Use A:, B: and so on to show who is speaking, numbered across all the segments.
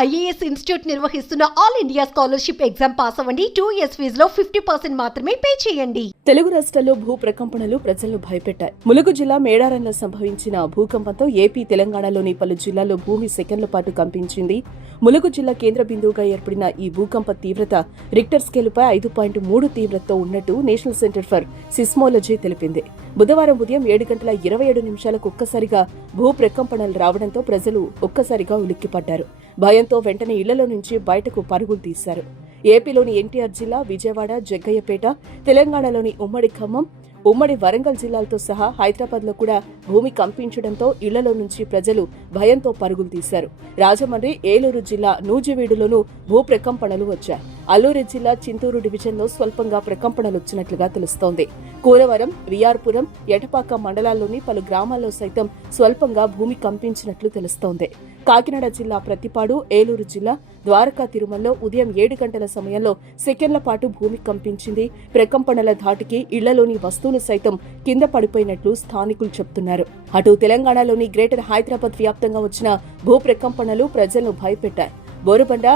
A: IAS institute నిర్వహిస్తున్న all India scholarship exam pass అవ్వండి. Two years ఫీజులో ఫిఫ్టీ పర్సెంట్ మాత్రమే పే చేయండి.
B: తెలుగు రాష్ట్రాల్లో భూ ప్రకంపనలు ప్రజలను భయపెట్టాయి. ములుగు జిల్లా మేడారంలో సంభవించిన భూకంపంతో ఏపీ తెలంగాణలోని పలు జిల్లాల్లో భూమి సెకండ్ల పాటు కంపించింది. ములుగు జిల్లా కేంద్ర బిందువుగా ఏర్పడిన ఈ భూకంప తీవ్రత రిక్టర్ స్కేలుపై ఐదు పాయింట్ మూడు తీవ్రతతో ఉన్నట్టు నేషనల్ సెంటర్ ఫర్ సిస్మోలజీ తెలిపింది. బుధవారం ఉదయం ఏడు గంటల ఇరవై ఏడు నిమిషాలకు ఒక్కసారిగా భూ ప్రకంపనలు రావడంతో ప్రజలు ఒక్కసారిగా ఉలిక్కిపడ్డారు. భయంతో వెంటనే ఇళ్ళలో నుంచి బయటకు పరుగులు తీశారు. ఏపీలోని ఎన్టీఆర్ జిల్లా విజయవాడ జగ్గయ్యపేట తెలంగాణలోని ఉమ్మడి ఖమ్మం ఉమ్మడి వరంగల్ జిల్లాలతో సహా హైదరాబాద్లో కూడా భూమి కంపించడంతో ఇళ్ళలో నుంచి ప్రజలు భయంతో పరుగులు తీశారు. రాజమండ్రి ఏలూరు జిల్లా నూజివీడులోనూ భూ ప్రకంపనలు వచ్చాయి. అల్లూరి జిల్లా చింతూరు డివిజన్లో స్వల్పంగా ప్రకంపనలు వచ్చినట్లుగా తెలుస్తోంది. కూరవరం విఆర్పురం ఎటపాక మండలాల్లోని పలు గ్రామాల్లో సైతం స్వల్పంగా భూమి కంపించినట్లు తెలుస్తోంది. కాకినాడ జిల్లా ప్రతిపాడు ఏలూరు జిల్లా ద్వారకా తిరుమలలో ఉదయం ఏడు గంటల సమయంలో సెకండ్ల పాటు భూమి కంపించింది. ప్రకంపనల ధాటికి ఇళ్ళలోని వస్తువులు సైతం కింద పడిపోయినట్లు స్థానికులు చెబుతున్నారు అటు తెలంగాణలోని గ్రేటర్ హైదరాబాద్ వ్యాప్తంగా వచ్చిన భూ ప్రకంపనలు ప్రజలను భయపెట్టాయి. బోరుబండ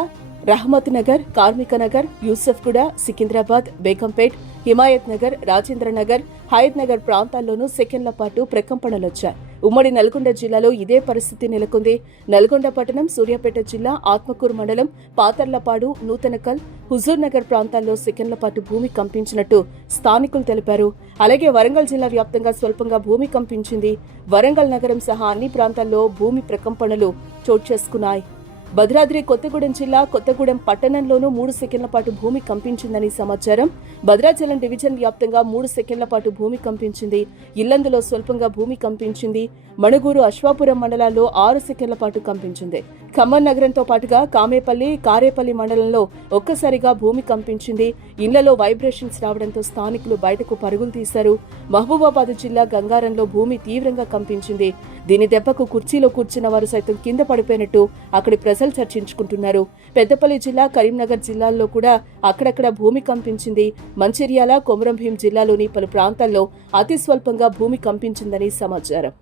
B: రహమత్ నగర్ కార్మిక నగర్ యూసఫ్గూడ సికింద్రాబాద్ బేగంపేట్ హిమాయత్ నగర్ రాజేంద్ర నగర్ హయత్ నగర్ ప్రాంతాల్లోనూ సెకండ్ల పాటు ప్రకంపనలొచ్చాయి ఉమ్మడి నల్గొండ జిల్లాలో ఇదే పరిస్థితి నెలకొంది. నల్గొండ పట్టణం సూర్యాపేట జిల్లా ఆత్మకూరు మండలం పాతర్లపాడు నూతనకల్ హుజూర్ నగర్ ప్రాంతాల్లో సెకండ్ల పాటు భూమి కంపించినట్టు స్థానికులు తెలిపారు. అలాగే వరంగల్ జిల్లా వ్యాప్తంగా స్వల్పంగా భూమి కంపించింది. వరంగల్ నగరం సహా అన్ని ప్రాంతాల్లో భూమి ప్రకంపనలు చోటు చేసుకున్నాయి. భద్రాద్రి కొత్తగూడెం జిల్లా కొత్తగూడెం పట్టణంలోనూ మూడు సెకండ్ల పాటు భూమి కంపించిందని సమాచారం. భద్రాచలం డివిజన్ వ్యాప్తంగా మూడు సెకండ్ల పాటు భూమి కంపించింది. ఇల్లందులో స్వల్పంగా భూమి కంపించింది. మణుగూరు అశ్వాపురం మండలాల్లో ఆరు సెకండ్ల పాటు కంపించింది. ఖమ్మం నగరంతో పాటుగా కామేపల్లి కారేపల్లి మండలంలో ఒక్కసారిగా భూమి కంపించింది. ఇళ్ళలో వైబ్రేషన్స్ రావడంతో స్థానికులు బయటకు పరుగులు తీశారు. మహబూబాబాద్ జిల్లా గంగారంలో భూమి తీవ్రంగా కంపించింది. దీని దెబ్బకు కుర్చీలో కూర్చున్న వారు సైతం కింద పడిపోయినట్టు అక్కడి ప్రజలు చర్చించుకుంటున్నారు. పెద్దపల్లి జిల్లా కరీంనగర్ జిల్లాల్లో కూడా అక్కడక్కడ భూమి కంపించింది. మంచిర్యాల కొమరంభీం జిల్లాలోని పలు ప్రాంతాల్లో అతి స్వల్పంగా భూమి కంపించిందని సమాచారం.